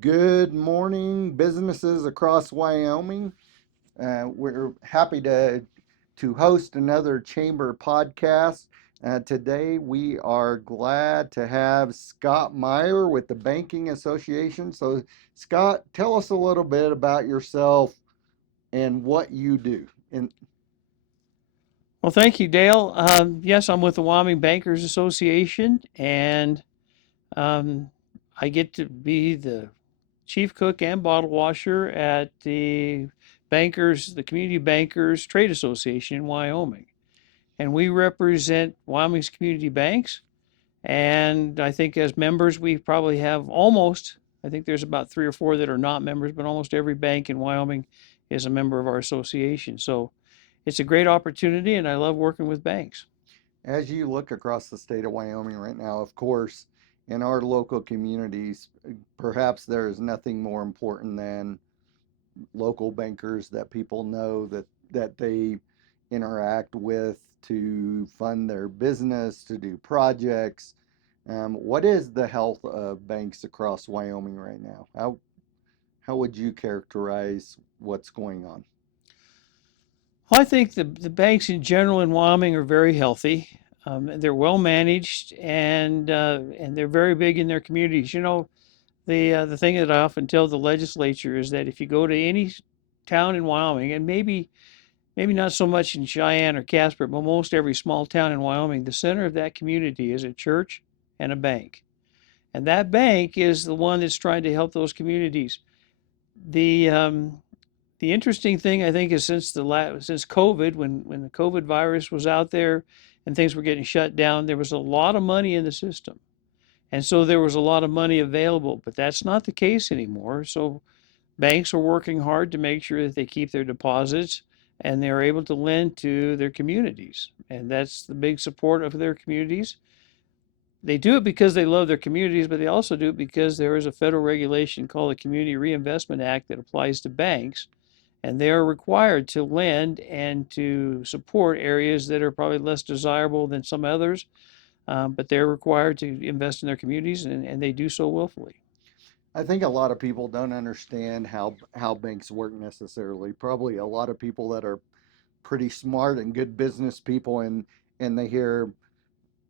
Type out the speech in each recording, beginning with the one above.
Good morning, businesses across Wyoming. We're happy to host another chamber podcast. Today, we are glad to have Scott Meier with the Banking Association. So, Scott, tell us a little bit about yourself and what you do. And Well, thank you, Dale. Yes, I'm with the Wyoming Bankers Association, and um, I get to be the chief cook and bottle washer at the Community Bankers Trade Association in Wyoming. And we represent Wyoming's community banks. And I think as members, we probably have I think there's about three or four that are not members, but almost every bank in Wyoming is a member of our association. So it's a great opportunity, and I love working with banks. as you look across the state of Wyoming right now, of course, in our local communities, perhaps there is nothing more important than local bankers that people know that they interact with to fund their business, to do projects. What is the health of banks across Wyoming right now? How would you characterize what's going on? Well, I think the banks in general in Wyoming are very healthy. They're well managed, and they're very big in their communities. The thing that I often tell the legislature is that if you go to any town in Wyoming, and maybe not so much in Cheyenne or Casper, but most every small town in Wyoming, the center of that community is a church and a bank. And that bank is the one that's trying to help those communities. The um, the interesting thing I think is since COVID, when the COVID virus was out there and things were getting shut down, there was a lot of money in the system, and so there was a lot of money available. But that's not the case anymore. So banks are working hard to make sure that they keep their deposits and they're able to lend to their communities, and that's the big support of their communities. They do it because they love their communities, but they also do it because there is a federal regulation called the Community Reinvestment Act that applies to banks, and they are required to lend and to support areas that are probably less desirable than some others, but they're required to invest in their communities, and they do so willfully. I think a lot of people don't understand how banks work necessarily. Probably a lot of people that are pretty smart and good business people, and they hear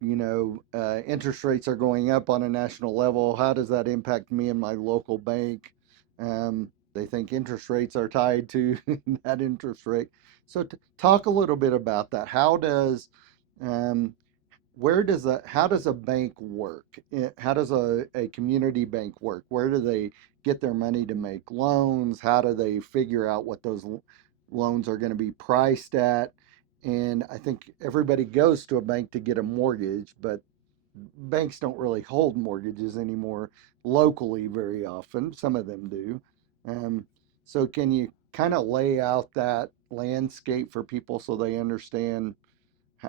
interest rates are going up on a national level. How does that impact me and my local bank? They think interest rates are tied to that interest rate. So, talk a little bit about that. Um, how does a bank work? How does a community bank work? Where do they get their money to make loans? How do they figure out what those loans are going to be priced at? And I think everybody goes to a bank to get a mortgage, but banks don't really hold mortgages anymore locally very often. Some of them do. Um, so, can you kind of lay out that landscape for people so they understand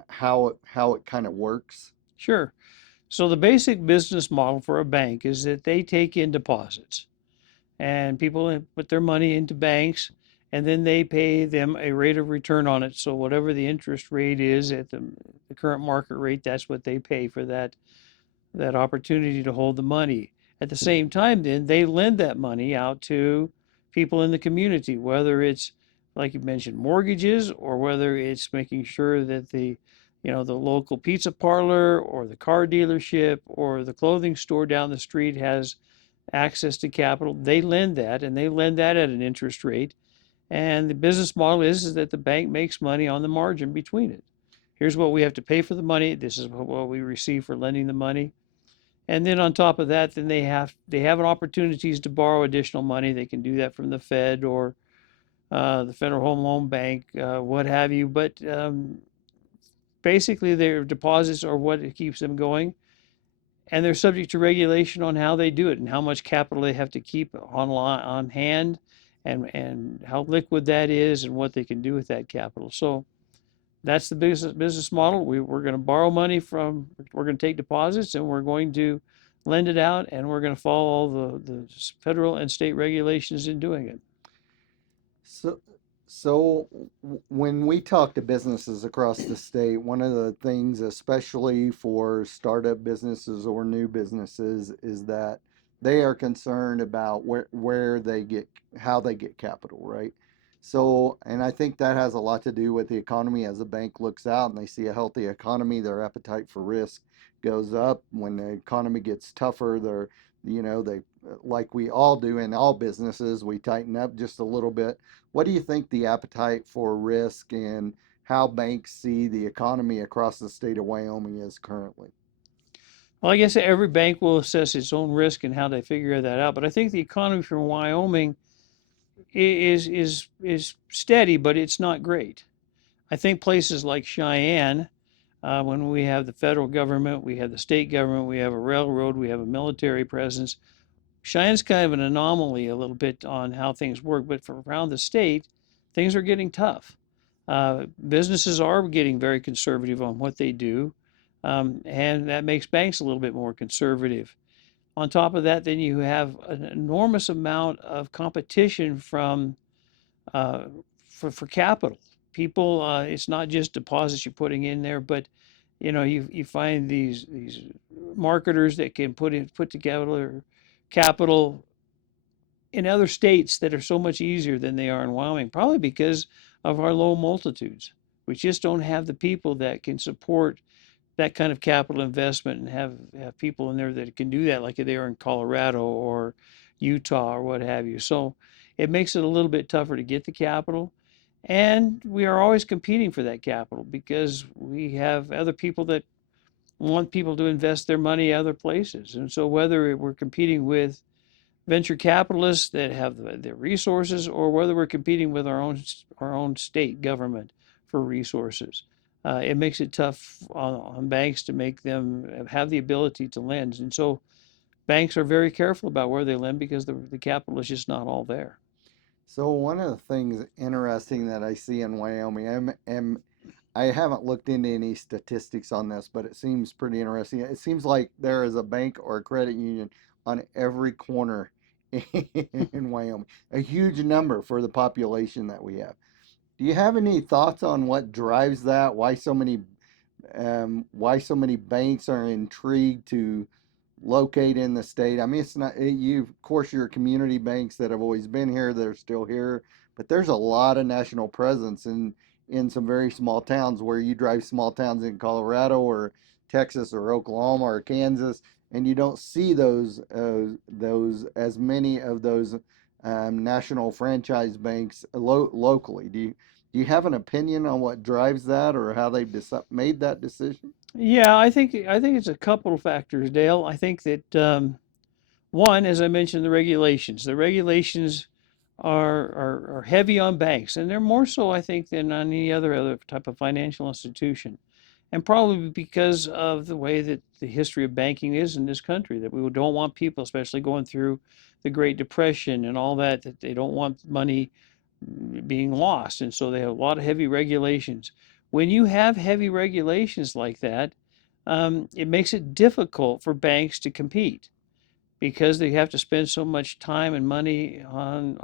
how it kind of works? Sure. So the basic business model for a bank is that they take in deposits, and people put their money into banks, and then they pay them a rate of return on it. So whatever the interest rate is at the current market rate, that's what they pay for that opportunity to hold the money. At the same time, then they lend that money out to people in the community, whether it's like you mentioned mortgages, or whether it's making sure that the local pizza parlor or the car dealership or the clothing store down the street has access to capital. They lend that, and they lend that at an interest rate. And the business model is that the bank makes money on the margin between it. Here's what we have to pay for the money. This is what we receive for lending the money. And then on top of that, then they have opportunities to borrow additional money. They can do that from the Fed or the Federal Home Loan Bank, what have you. But basically, their deposits are what keeps them going, and they're subject to regulation on how they do it and how much capital they have to keep on hand, and how liquid that is and what they can do with that capital. So that's the business model. We're going to borrow money we're going to take deposits, and we're going to lend it out, and we're going to follow all the federal and state regulations in doing it. So, so when we talk to businesses across the state, one of the things, especially for startup businesses or new businesses, is that they are concerned about where they get how they get capital, right? So, and I think that has a lot to do with the economy. As a bank looks out and they see a healthy economy, their appetite for risk goes up. When the economy gets tougher, they're, they, like we all do in all businesses, we tighten up just a little bit. What do you think the appetite for risk and how banks see the economy across the state of Wyoming is currently? Well, I guess every bank will assess its own risk and how they figure that out. But I think the economy from Wyoming is steady, but it's not great. I think places like Cheyenne, when we have the federal government, we have the state government, we have a railroad, we have a military presence. Cheyenne's kind of an anomaly a little bit on how things work, but for around the state, things are getting tough. Businesses are getting very conservative on what they do, and that makes banks a little bit more conservative. On top of that, then you have an enormous amount of competition from uh, for capital. People, it's not just deposits you're putting in there, but you find these marketers that can put together capital in other states that are so much easier than they are in Wyoming, probably because of our low multitudes. We just don't have the people that can support that kind of capital investment and have people in there that can do that like they are in Colorado or Utah or what have you. So it makes it a little bit tougher to get the capital. And we are always competing for that capital because we have other people that want people to invest their money other places. And so whether we're competing with venture capitalists that have the resources, or whether we're competing with our own state government for resources. It makes it tough on banks to make them have the ability to lend, and so banks are very careful about where they lend because the capital is just not all there. So one of the things interesting that I see in Wyoming, I haven't looked into any statistics on this, but it seems pretty interesting. It seems like there is a bank or a credit union on every corner in Wyoming, a huge number for the population that we have. Do you have any thoughts on what drives that? Why so many banks are intrigued to locate in the state? I mean, it's not you. Of course, your community banks that have always been here, they're still here, but there's a lot of national presence in some very small towns where you drive small towns in Colorado or Texas or Oklahoma or Kansas, and you don't see those as many of those national franchise banks locally. Do you have an opinion on what drives that or how they've made that decision? Yeah, I think it's a couple of factors, Dale. I think that one, as I mentioned, the regulations. The regulations are heavy on banks, and they're more so, I think, than on any other type of financial institution. And probably because of the way that the history of banking is in this country, that we don't want people, especially going through the Great Depression and all that, that they don't want money being lost. And so they have a lot of heavy regulations. When you have heavy regulations like that, it makes it difficult for banks to compete because they have to spend so much time and money on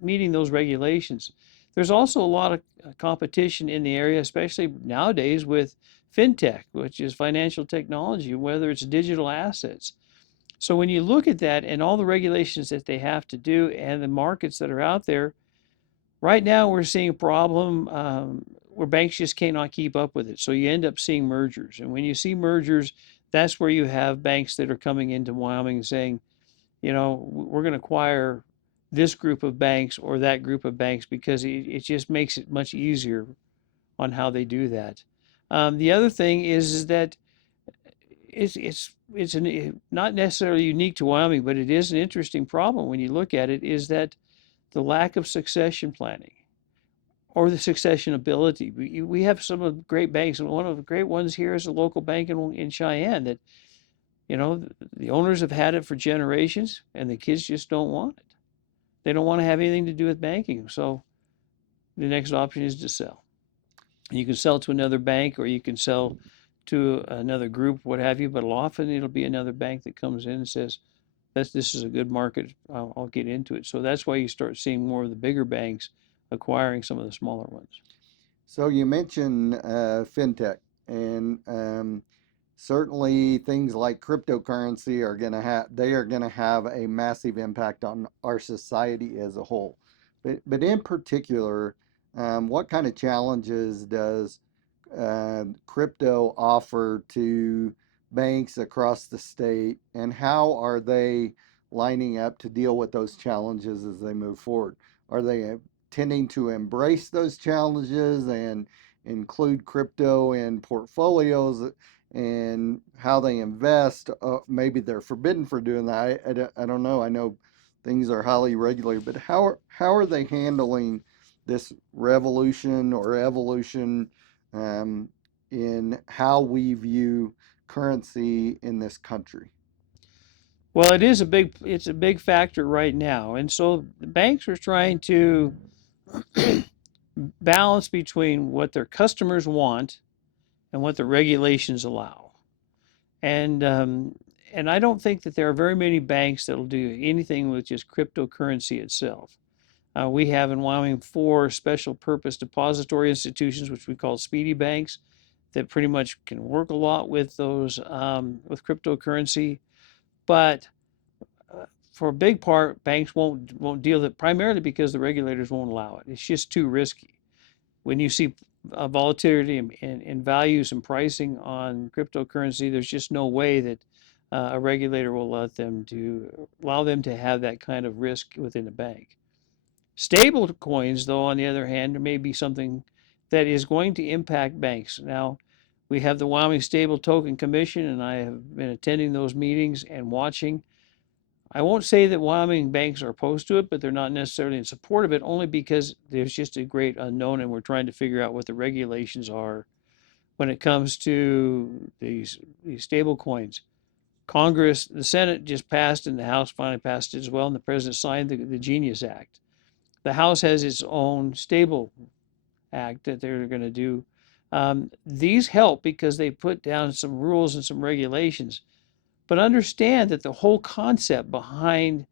meeting those regulations. There's also a lot of competition in the area, especially nowadays with fintech, which is financial technology, whether it's digital assets. So when you look at that and all the regulations that they have to do and the markets that are out there, right now we're seeing a problem where banks just cannot keep up with it. So you end up seeing mergers. And when you see mergers, that's where you have banks that are coming into Wyoming and saying, we're going to acquire this group of banks or that group of banks because it just makes it much easier on how they do that. The other thing is that not necessarily unique to Wyoming, but it is an interesting problem when you look at it, is that the lack of succession planning or the succession ability. We have some of the great banks, and one of the great ones here is a local bank in Cheyenne that, the owners have had it for generations and the kids just don't want it. They don't want to have anything to do with banking. So the next option is to sell. You can sell to another bank or you can sell to another group, what have you, but often it'll be another bank that comes in and says, this is a good market. I'll get into it. So that's why you start seeing more of the bigger banks acquiring some of the smaller ones. So you mentioned fintech, and certainly things like cryptocurrency are going to have they are going to have a massive impact on our society as a whole. But in particular, what kind of challenges does crypto offer to banks across the state, and how are they lining up to deal with those challenges as they move forward? Are they tending to embrace those challenges and include crypto in portfolios and how they invest? Maybe they're forbidden for doing that. I don't know. I know things are highly regulated, but how are they handling this revolution or evolution um, in how we view currency in this country? Well, it's a big factor right now. And so the banks are trying to balance between what their customers want and what the regulations allow. And um, and I don't think that there are very many banks that'll do anything with just cryptocurrency itself. We have in Wyoming four special purpose depository institutions, which we call speedy banks, that pretty much can work a lot with those with cryptocurrency. But for a big part, banks won't deal with it primarily because the regulators won't allow it. It's just too risky. When you see volatility in values and pricing on cryptocurrency, there's just no way that a regulator will allow them to have that kind of risk within a bank. Stable coins, though, on the other hand, may be something that is going to impact banks. Now, we have the Wyoming Stable Token Commission, and I have been attending those meetings and watching. I won't say that Wyoming banks are opposed to it, but they're not necessarily in support of it, only because there's just a great unknown, and we're trying to figure out what the regulations are when it comes to these stable coins. Congress, the Senate just passed, and the House finally passed it as well, and the President signed the Genius Act. The House has its own stable act that they're going to do. These help because they put down some rules and some regulations, but understand that the whole concept behind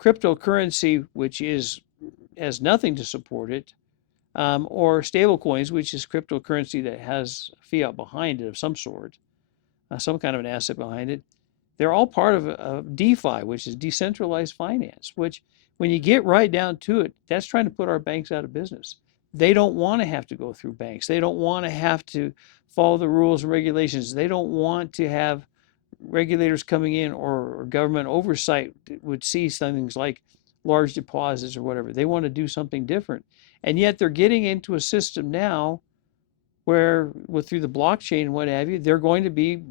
cryptocurrency, which has nothing to support it, or stablecoins, which is cryptocurrency that has fiat behind it of some sort, some kind of an asset behind it. They're all part of DeFi, which is decentralized finance, which when you get right down to it, that's trying to put our banks out of business. They don't want to have to go through banks. They don't want to have to follow the rules and regulations. They don't want to have regulators coming in or government oversight would see things like large deposits or whatever. They want to do something different. And yet they're getting into a system now where through the blockchain and what have you, they're going to be,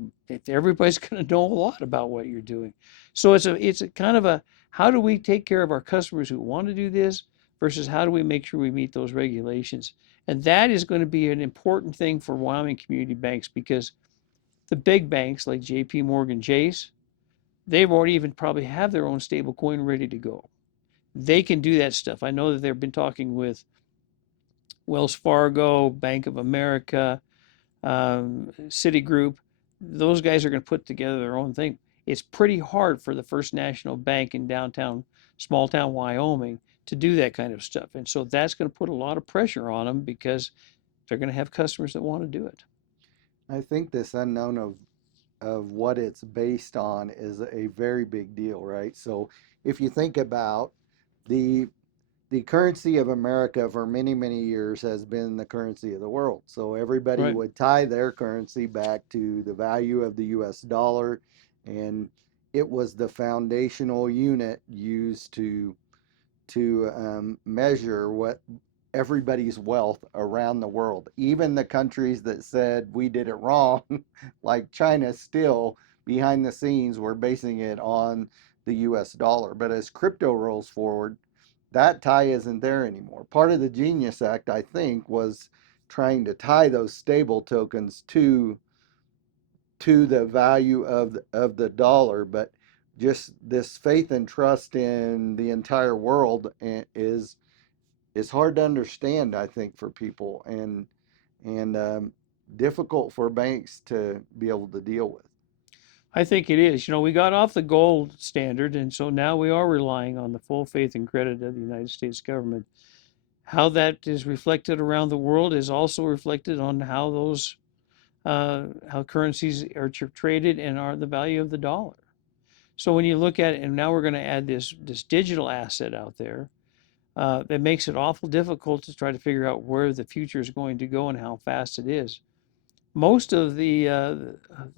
everybody's going to know a lot about what you're doing. So it's a kind of a, how do we take care of our customers who want to do this versus how do we make sure we meet those regulations? And that is going to be an important thing for Wyoming community banks, because the big banks like JP Morgan Chase, they've already even probably have their own stable coin ready to go. They can do that stuff. I know that they've been talking with Wells Fargo, Bank of America, Citigroup. Those guys are going to put together their own thing. It's pretty hard for the First National Bank in downtown, small town Wyoming to do that kind of stuff. And so that's going to put a lot of pressure on them because they're going to have customers that want to do it. I think this unknown of what it's based on is a very big deal, right? So if you think about the the currency of America for many, many years has been the currency of the world. So everybody Right. would tie their currency back to the value of the US dollar, and it was the foundational unit used to measure what everybody's wealth around the world. Even the countries that said we did it wrong, like China, still behind the scenes were basing it on the US dollar. But as crypto rolls forward, that tie isn't there anymore. Part of the Genius Act, I think, was trying to tie those stable tokens to the value of the dollar, but just this faith and trust in the entire world is hard to understand, I think, for people, and difficult for banks to be able to deal with. I think it is. We got off the gold standard, and so now we are relying on the full faith and credit of the United States government. How that is reflected around the world is also reflected on how those how currencies are traded and are the value of the dollar. So when you look at it, and now we're going to add this digital asset out there, that makes it awful difficult to try to figure out where the future is going to go and how fast it is. Most of the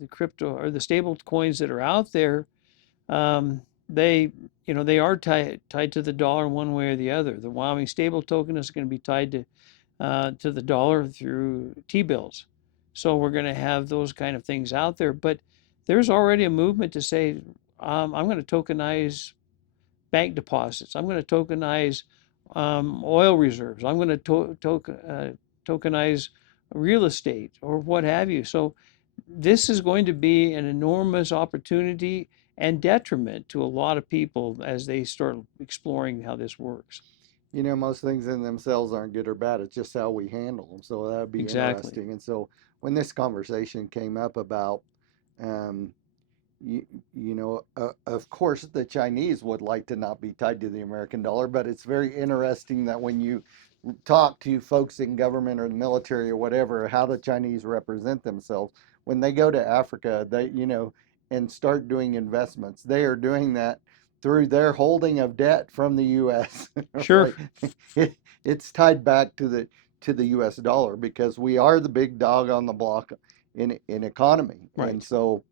crypto or the stable coins that are out there, um, they they are tied to the dollar one way or the other. The Wyoming stable token is going to be tied to the dollar through T-bills. So we're going to have those kind of things out there. But there's already a movement to say, I'm going to tokenize bank deposits. I'm going to tokenize oil reserves. I'm going to tokenize real estate or what have you. So this is going to be an enormous opportunity and detriment to a lot of people as they start exploring how this works. Most things in themselves aren't good or bad. It's just how we handle them. So that'd be Exactly. interesting. And so when this conversation came up about, um, you, of course, the Chinese would like to not be tied to the American dollar, but it's very interesting that when you talk to folks in government or the military or whatever, how the Chinese represent themselves, when they go to Africa, and start doing investments, they are doing that through their holding of debt from the U.S. Sure. Like it's tied back to the U.S. dollar because we are the big dog on the block in economy, and Right. so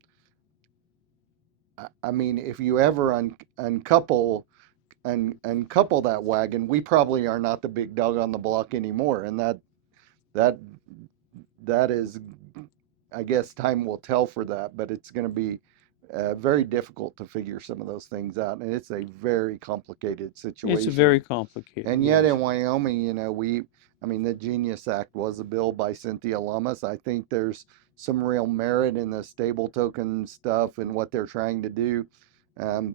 I mean, if you ever uncouple that wagon, we probably are not the big dog on the block anymore, and that that is, I guess, time will tell for that, but it's going to be very difficult to figure some of those things out, and it's a very complicated It's situation. very complicated, And yet yes. in Wyoming, I mean, the Genius Act was a bill by Cynthia Lummis. I think there's some real merit in the stable token stuff and what they're trying to do.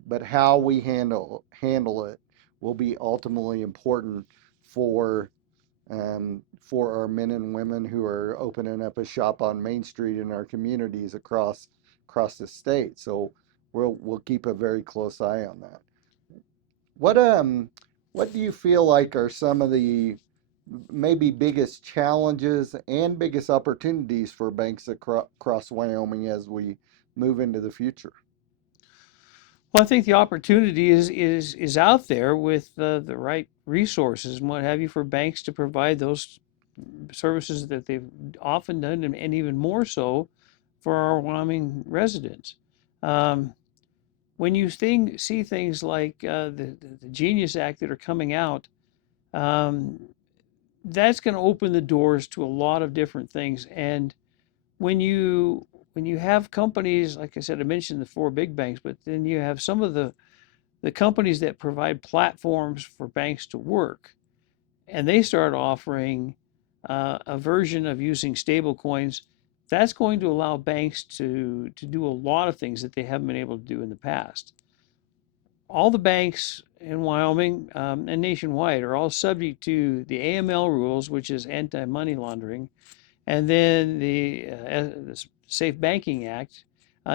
But how we handle it will be ultimately important for for our men and women who are opening up a shop on Main Street in our communities across the state. So we'll keep a very close eye on that. What um what do you feel like are some of the maybe biggest challenges and biggest opportunities for banks across Wyoming as we move into the future? Well, I think the opportunity is out there with the right resources and what have you for banks to provide those services that they've often done, and even more so for our Wyoming residents. Um, when you see things like the Genius Act that are coming out, um, that's going to open the doors to a lot of different things. And when you have companies, like I said, I mentioned the four big banks, but then you have some of the companies that provide platforms for banks to work, and they start offering a version of using stable coins. That's going to allow banks to do a lot of things that they haven't been able to do in the past. All the banks in Wyoming and nationwide are all subject to the AML rules, which is anti-money laundering, and then the Safe Banking Act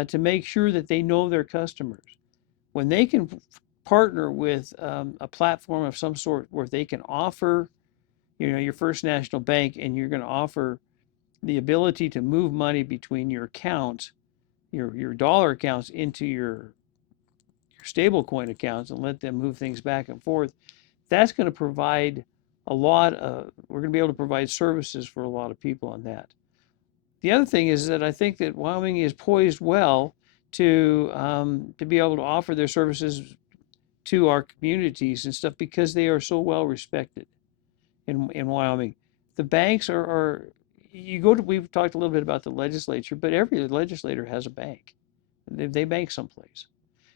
to make sure that they know their customers. When they can partner with a platform of some sort where they can offer, your First National Bank, and you're going to offer the ability to move money between your accounts, your dollar accounts into your stable coin accounts and let them move things back and forth, that's going to provide we're going to be able to provide services for a lot of people on that. The other thing is that I think that Wyoming is poised well to be able to offer their services to our communities and stuff because they are so well respected in Wyoming. The banks are you go to we've talked a little bit about the legislature, but every legislator has a bank. They bank someplace.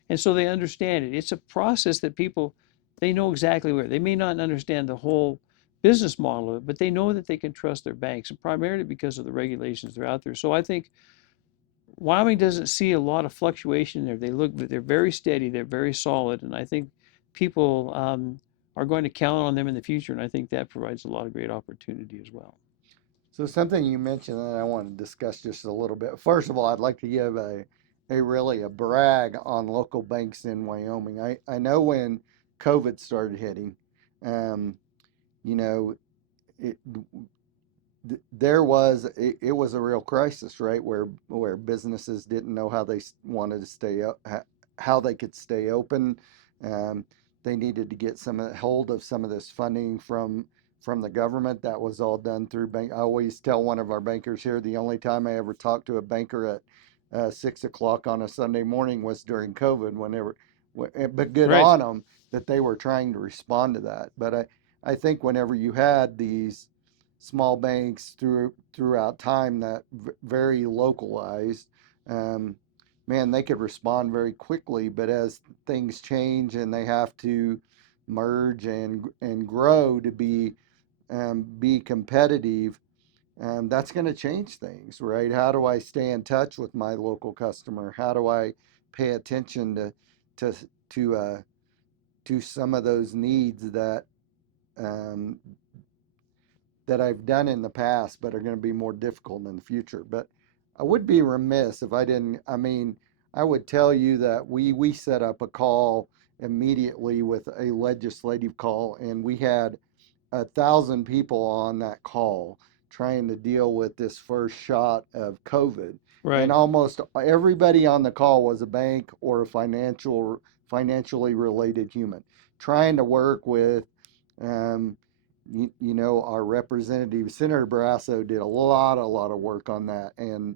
And so they understand it. It's a process that people they know exactly where. They may not understand the whole business model of it, but they know that they can trust their banks, and primarily because of the regulations that are out there. So I think Wyoming doesn't see a lot of fluctuation there. They're very steady, they're very solid, and I think people are going to count on them in the future, and I think that provides a lot of great opportunity as well. So something you mentioned that I want to discuss just a little bit. First of all, I'd like to give a brag on local banks in Wyoming. I know when COVID started hitting, um, you know, it, there was it was a real crisis, right? Where businesses didn't know how they wanted to stay up, how they could stay open. Um, they needed to get some hold of some of this funding from the government. That was all done through bank. I always tell one of our bankers here the only time I ever talked to a banker at 6 o'clock on a Sunday morning was during COVID. Whenever, but good Right. on them that they were trying to respond to that. But I think whenever you had these small banks throughout time that very localized, um, man, they could respond very quickly. But as things change and they have to merge and grow to be competitive, that's going to change things, right? How do I stay in touch with my local customer? How do I pay attention to to uh, to some of those needs um, that I've done in the past, but are going to be more difficult in the future. But I would be remiss if I didn't. I mean, I would tell you that we set up a call immediately with a legislative call, and we had 1,000 people on that call trying to deal with this first shot of COVID. And Right. almost everybody on the call was a bank or a financially related human trying to work with um, our representative Senator Barrasso did a lot of work on that, and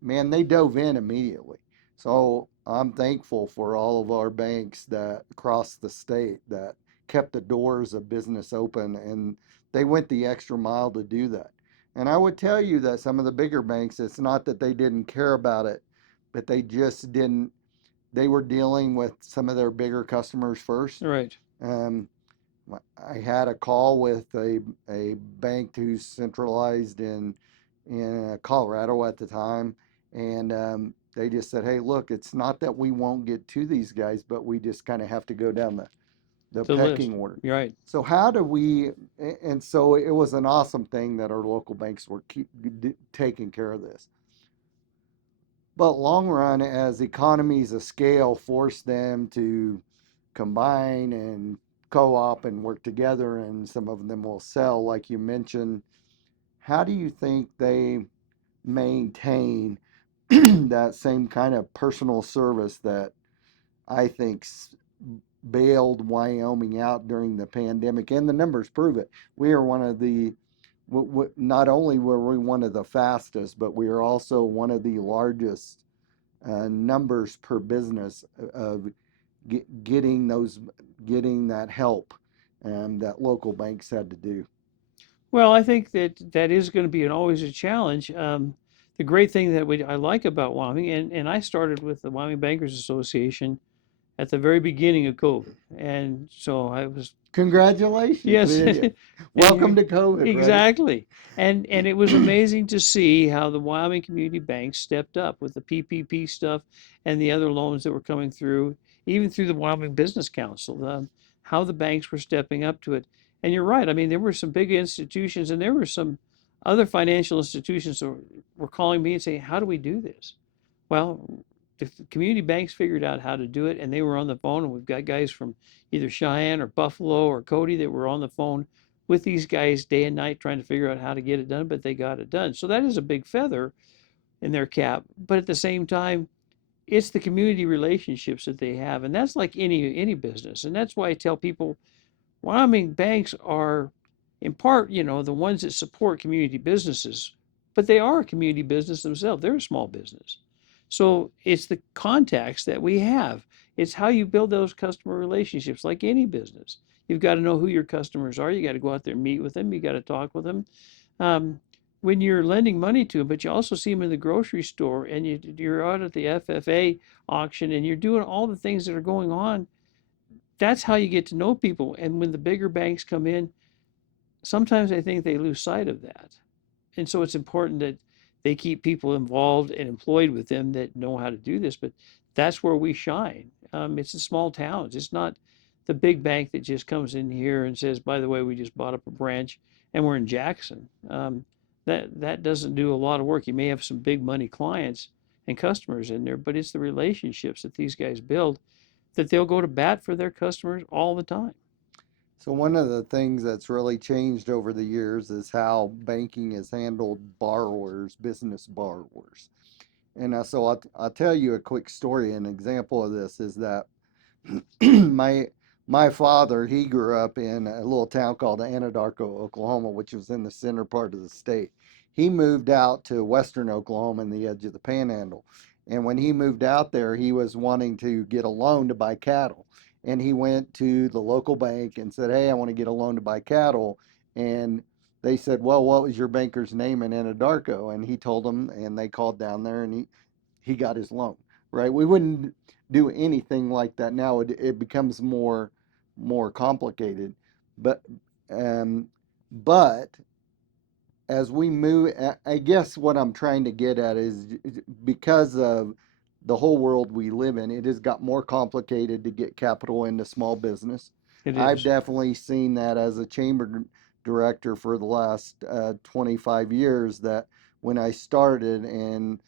man, they dove in immediately. So I'm thankful for all of our banks that across the state that kept the doors of business open, and they went the extra mile to do that. And I would tell you that some of the bigger banks, it's not that they didn't care about it, but they just didn't. They were dealing with some of their bigger customers first. Right. Um, I had a call with a bank who's centralized in Colorado at the time, and they just said, "Hey, look, it's not that we won't get to these guys, but we just kind of have to go down the The list. pecking order." You're right. So how do we? And so it was an awesome thing that our local banks were taking care of this. But long run, as economies of scale force them to combine and co-op and work together, and some of them will sell, like you mentioned, how do you think they maintain that same kind of personal service that I think bailed Wyoming out during the pandemic? And the numbers prove it. We are one of the not only were we one of the fastest, but we are also one of the largest numbers per business of getting that help that local banks had to do. Well, I think that that is going to be always a challenge. The great thing that I like about Wyoming, and I started with the Wyoming Bankers Association at the very beginning of COVID, and so I was. Congratulations. Yes, and Welcome you to COVID, right? exactly. And it was amazing to see how the Wyoming community banks stepped up with the PPP stuff and the other loans that were coming through, even through the Wyoming Business Council, how the banks were stepping up to it. And you're right. I mean, there were some big institutions and there were some other financial institutions that were calling me and saying, "How do we do this?" Well, the community banks figured out how to do it, and they were on the phone. And we've got guys from either Cheyenne or Buffalo or Cody that were on the phone with these guys day and night trying to figure out how to get it done, but they got it done. So that is a big feather in their cap. But at the same time, it's the community relationships that they have, and that's like any business. And that's why I tell people Wyoming banks are, in part, the ones that support community businesses, but they are a community business themselves. They're a small business. So it's the contacts that we have. It's how you build those customer relationships, like any business. You've got to know who your customers are. You got to go out there and meet with them. You got to talk with them. Um, when you're lending money to them, but you also see them in the grocery store and you're out at the FFA auction and you're doing all the things that are going on, that's how you get to know people. And when the bigger banks come in, sometimes I think they lose sight of that. And so it's important that they keep people involved and employed with them that know how to do this. But that's where we shine. It's the small towns. It's not the big bank that just comes in here and says, "By the way, we just bought up a branch and we're in Jackson." That doesn't do a lot of work. You may have some big money clients and customers in there, but it's the relationships that these guys build that they'll go to bat for their customers all the time. So one of the things that's really changed over the years is how banking has handled borrowers, business borrowers. And I'll tell you a quick story. An example of this is that my my father, he grew up in a little town called Anadarko, Oklahoma, which was in the center part of the state. He moved out to western Oklahoma in the edge of the panhandle. And when he moved out there, he was wanting to get a loan to buy cattle. And he went to the local bank and said, "Hey, I want to get a loan to buy cattle." And they said, "Well, what was your banker's name in Anadarko?" And he told them, and they called down there, and he got his loan, right? We wouldn't do anything like that now. It becomes more complicated, but um, but as we move, I guess what I'm trying to get at is because of the whole world we live in, it has got more complicated to get capital into small business. It I've is. definitely seen that as a chamber director for the last 25 years, that when I started and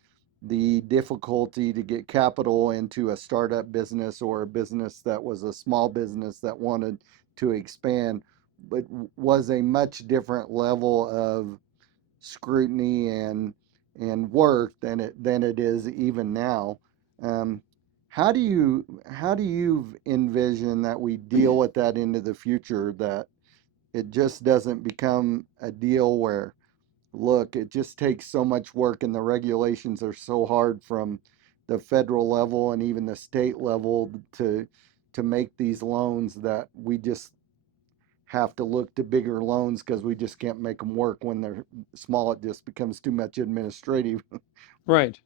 the difficulty to get capital into a startup business or a business that was a small business that wanted to expand, but was a much different level of scrutiny and work than it is even now. Um, how do you envision that we deal with that into the future? That it just doesn't become a deal where, look, it just takes so much work and the regulations are so hard from the federal level and even the state level to make these loans that we just have to look to bigger loans because we just can't make them work when they're small. It just becomes too much administrative. Right.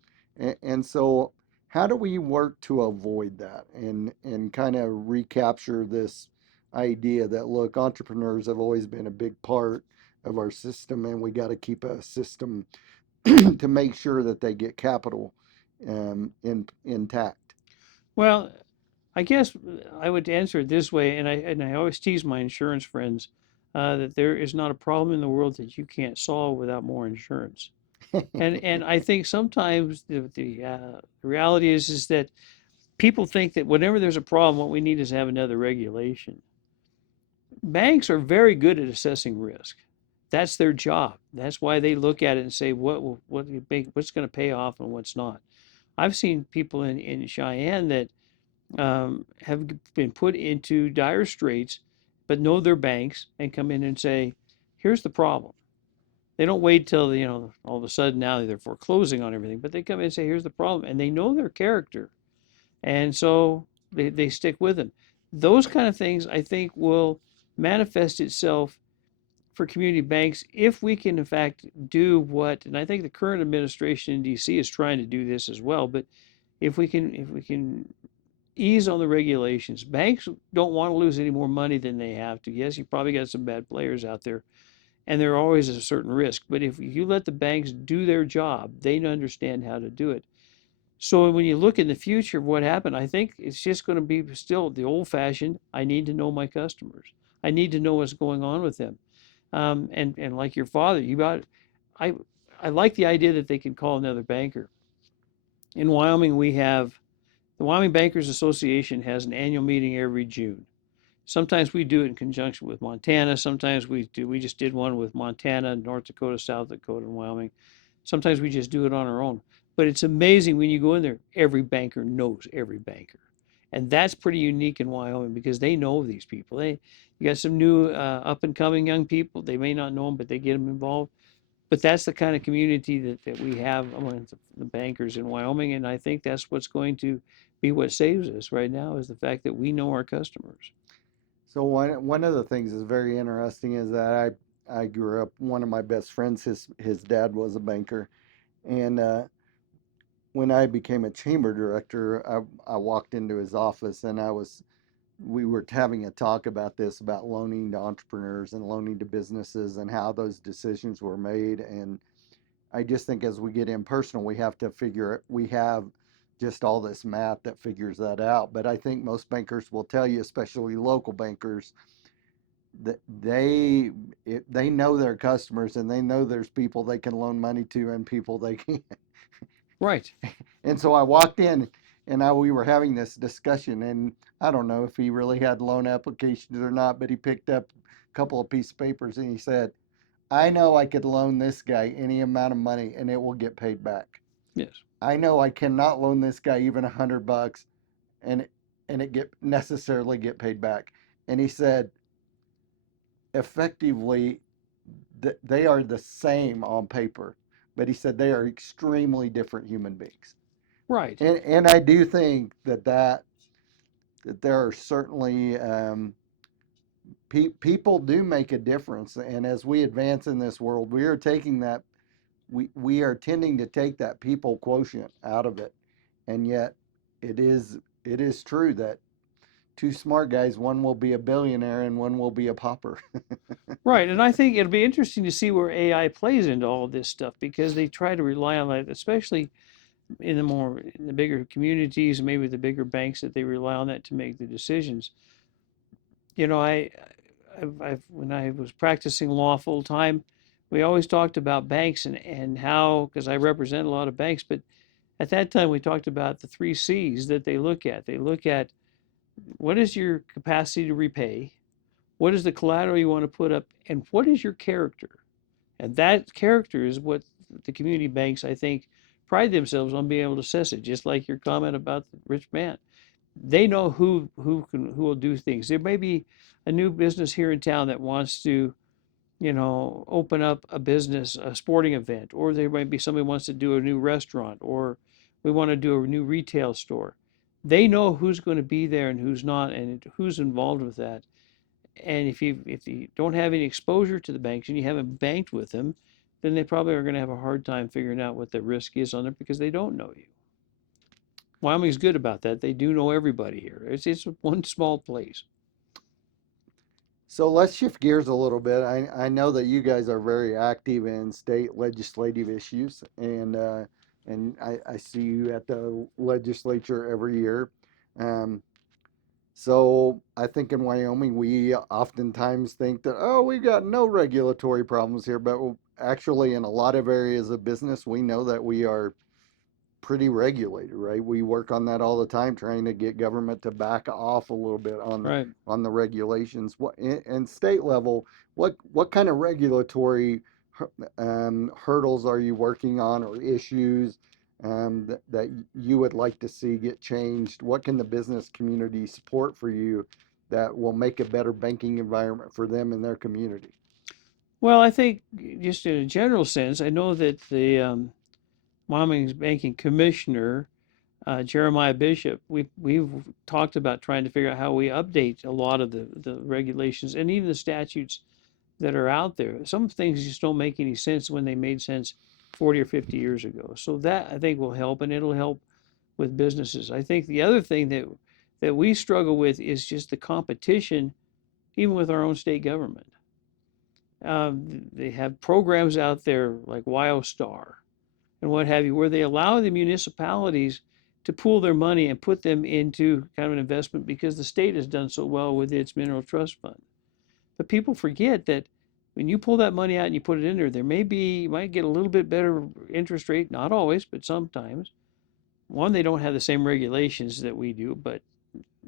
And so, how do we work to avoid that and kind of recapture this idea that, look, entrepreneurs have always been a big part of our system, and we got to keep a system to make sure that they get capital intact. Well, I guess I would answer it this way, and I always tease my insurance friends that there is not a problem in the world that you can't solve without more insurance. And I think sometimes the reality is that people think that whenever there's a problem, what we need is to have another regulation. Banks are very good at assessing risk. That's their job. That's why they look at it and say what's going to pay off and what's not. I've seen people in Cheyenne that have been put into dire straits, but know their banks and come in and say, "Here's the problem." They don't wait till all of a sudden now they're foreclosing on everything, but they come in and say, "Here's the problem," and they know their character, and so they stick with them. Those kind of things I think will manifest itself for community banks if we can in fact do what, and I think the current administration in DC is trying to do this as well, but if we can ease on the regulations. Banks don't want to lose any more money than they have to. Yes, you probably got some bad players out there, and there always is a certain risk. But if you let the banks do their job, they understand how to do it. So when you look in the future of what happened, I think it's just going to be still the old-fashioned. I need to know my customers. I need to know what's going on with them. And like your father, I I like the idea that they can call another banker. In Wyoming, we have the Wyoming Bankers Association has an annual meeting every June. Sometimes we do it in conjunction with Montana. Sometimes we just did one with Montana, North Dakota, South Dakota, and Wyoming. Sometimes we just do it on our own. But it's amazing when you go in there, every banker knows every banker. And that's pretty unique in Wyoming because they know these people. You got some new up and coming young people. They may not know them, but they get them involved. But that's the kind of community that we have among the bankers in Wyoming. And I think that's what's going to be what saves us right now is the fact that we know our customers. So one of the things that's very interesting is that I grew up. One of my best friends, his dad was a banker, and when I became a chamber director, I walked into his office and we were having a talk about this, about loaning to entrepreneurs and loaning to businesses and how those decisions were made. And I just think as we get impersonal, we have to figure it. We have just all this math that figures that out. But I think most bankers will tell you, especially local bankers, that they know their customers and they know there's people they can loan money to and people they can't. Right. And so I walked in and we were having this discussion, and I don't know if he really had loan applications or not, but he picked up a couple of pieces of papers and he said, I know I could loan this guy any amount of money and it will get paid back. Yes. I know I cannot loan this guy even $100 and it get necessarily get paid back. And he said, effectively, they are the same on paper, but he said they are extremely different human beings. Right. And I do think that there are certainly people do make a difference, and as we advance in this world, we are taking that we are tending to take that people quotient out of it, and yet it is true that two smart guys, one will be a billionaire and one will be a pauper. Right. And I think it'll be interesting to see where AI plays into all of this stuff because they try to rely on that, especially in the bigger communities and maybe the bigger banks that they rely on that to make the decisions. You know, when I was practicing law full time, we always talked about banks and how, because I represent a lot of banks, but at that time we talked about the three C's that they look at. They look at what is your capacity to repay, what is the collateral you want to put up, and what is your character. And that character is what the community banks, I think, pride themselves on being able to assess it. Just like your comment about the rich man, they know who will do things. There may be a new business here in town that wants to, open up a business, a sporting event, or there might be somebody who wants to do a new restaurant, or we want to do a new retail store. They know who's going to be there and who's not, and who's involved with that. And if you don't have any exposure to the banks and you haven't banked with them, then they probably are going to have a hard time figuring out what the risk is on it because they don't know you. Wyoming's good about that. They do know everybody here. It's one small place. So let's shift gears a little bit. I know that you guys are very active in state legislative issues, and I see you at the legislature every year. Um, So I think in Wyoming, we oftentimes think that, oh, we've got no regulatory problems here. But actually, in a lot of areas of business, we know that we are pretty regulated, right? We work on that all the time, trying to get government to back off a little bit Right. on the regulations. What and state level, what kind of regulatory hurdles are you working on or issues that you would like to see get changed? What can the business community support for you that will make a better banking environment for them and their community? Well, I think just in a general sense, I know that the Wyoming's banking commissioner, Jeremiah Bishop, we've talked about trying to figure out how we update a lot of the regulations and even the statutes that are out there. Some things just don't make any sense when they made sense 40 or 50 years ago. So that I think will help, and it'll help with businesses. I think the other thing that we struggle with is just the competition, even with our own state government. They have programs out there like WyoStar and what have you, where they allow the municipalities to pool their money and put them into kind of an investment because the state has done so well with its mineral trust fund. But people forget that when you pull that money out and you put it in there, you might get a little bit better interest rate, not always, but sometimes. One, they don't have the same regulations that we do, but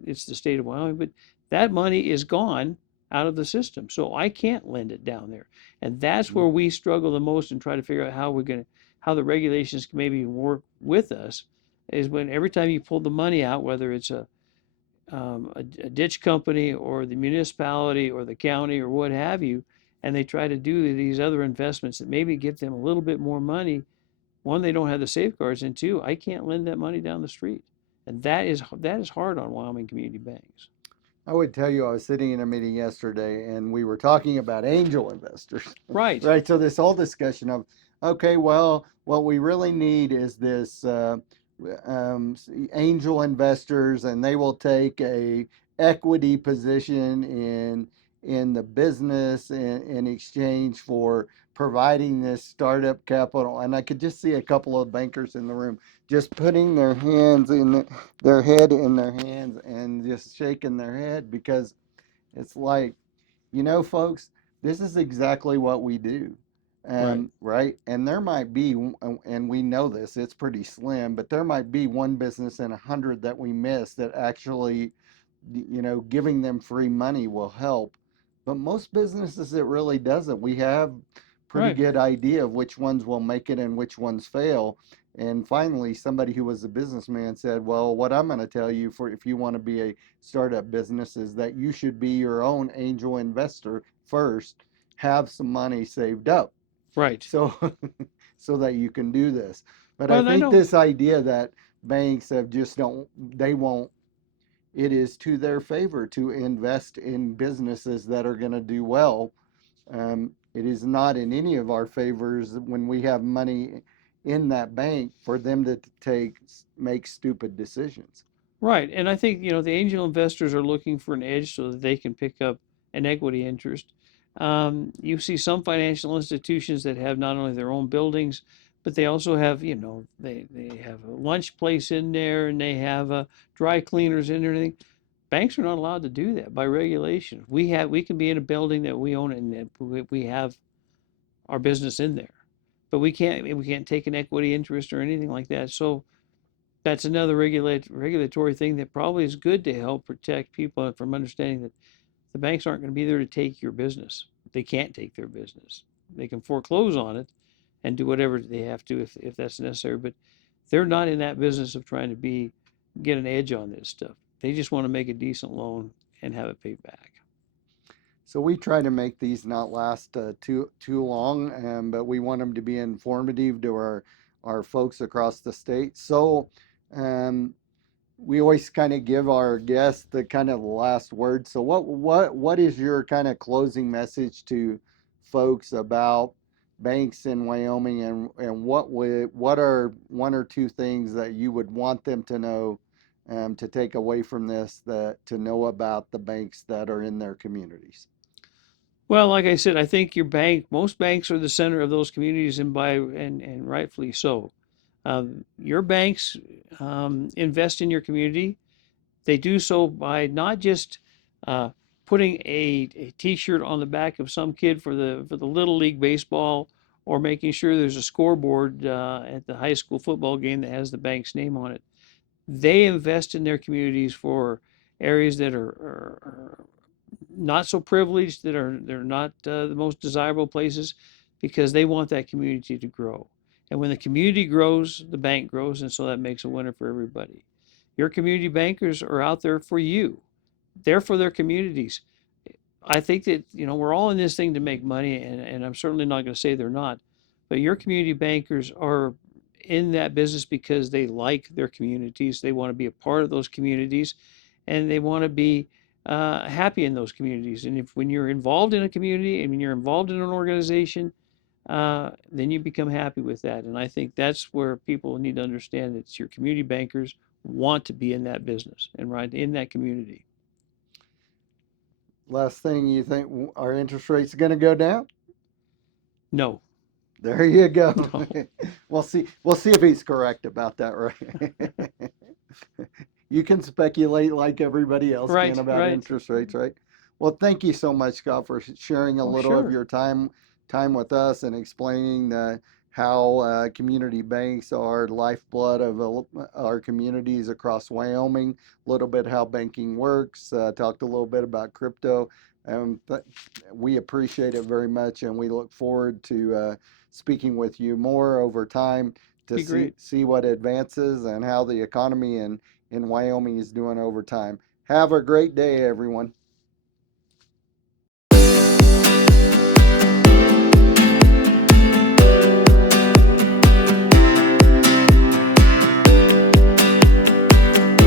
it's the state of Wyoming. But that money is gone out of the system. So I can't lend it down there. And that's Mhm. where we struggle the most and try to figure out how the regulations can maybe work with us is when every time you pull the money out, whether it's a ditch company or the municipality or the county or what have you, and they try to do these other investments that maybe give them a little bit more money. One, they don't have the safeguards, and two, I can't lend that money down the street, and that is hard on Wyoming community banks. I would tell you, I was sitting in a meeting yesterday and we were talking about angel investors, Right. right? So, this whole discussion of, okay, well, what we really need is this angel investors, and they will take a equity position in the business in exchange for providing this startup capital. And I could just see a couple of bankers in the room just putting their hands their head in their hands and just shaking their head because it's like, folks, this is exactly what we do. Right. Right? And there might be, and we know this, it's pretty slim, but there might be one business in 100 that we miss that actually, giving them free money will help. But most businesses, it really doesn't. We have pretty Right. good idea of which ones will make it and which ones fail. And finally, somebody who was a businessman said, "Well, what I'm going to tell you for if you want to be a startup business is that you should be your own angel investor first, have some money saved up, Right. so so that you can do this." But I Well, I think know. this idea that banks have just don't they won't it is to their favor to invest in businesses that are going to do well. It is not in any of our favors when we have money in that bank for them to make stupid decisions. Right. And I think, the angel investors are looking for an edge so that they can pick up an equity interest. You see some financial institutions that have not only their own buildings, but they also have, they have a lunch place in there and they have dry cleaners in there and everything. Banks are not allowed to do that by regulation. We can be in a building that we own and that we have our business in there, but we can't take an equity interest or anything like that. So that's another regulatory thing that probably is good to help protect people from understanding that the banks aren't going to be there to take your business. They can't take their business. They can foreclose on it and do whatever they have to if that's necessary, but they're not in that business of trying to get an edge on this stuff. They just want to make a decent loan and have it paid back. So we try to make these not last too long, but we want them to be informative to our folks across the state. So um, we always kind of give our guests the kind of last word. So what is your kind of closing message to folks about banks in Wyoming, and what are one or two things that you would want them to know, to take away from this, that to know about the banks that are in their communities? Well, like I said, I think most banks are the center of those communities, and rightfully so. Your banks invest in your community. They do so by not just uh, putting a T-shirt on the back of some kid for the little league baseball, or making sure there's a scoreboard at the high school football game that has the bank's name on it. They invest in their communities for areas that are not so privileged, that are they're not the most desirable places, because they want that community to grow. And when the community grows, the bank grows, and so that makes a winner for everybody. Your community bankers are out there for you. They're for their communities. I think that, we're all in this thing to make money, and I'm certainly not going to say they're not, but your community bankers are in that business because they like their communities. They want to be a part of those communities, and they want to be happy in those communities. And if when you're involved in a community and when you're involved in an organization, then you become happy with that. And I think that's where people need to understand that your community bankers want to be in that business and right in that community. Last thing, you think our interest rates are going to go down? No, There you go. no, We'll see if he's correct about that, right? You can speculate like everybody else can right, about right. interest rates, right? Well, thank you so much, Scott, for sharing a Oh, little of sure. your time with us and explaining how community banks are lifeblood of our communities across Wyoming. A little bit how banking works. Talked a little bit about crypto. We appreciate it very much, and we look forward to speaking with you more over time to Be see great. see what advances and how the economy in Wyoming is doing over time. Have a great day, everyone.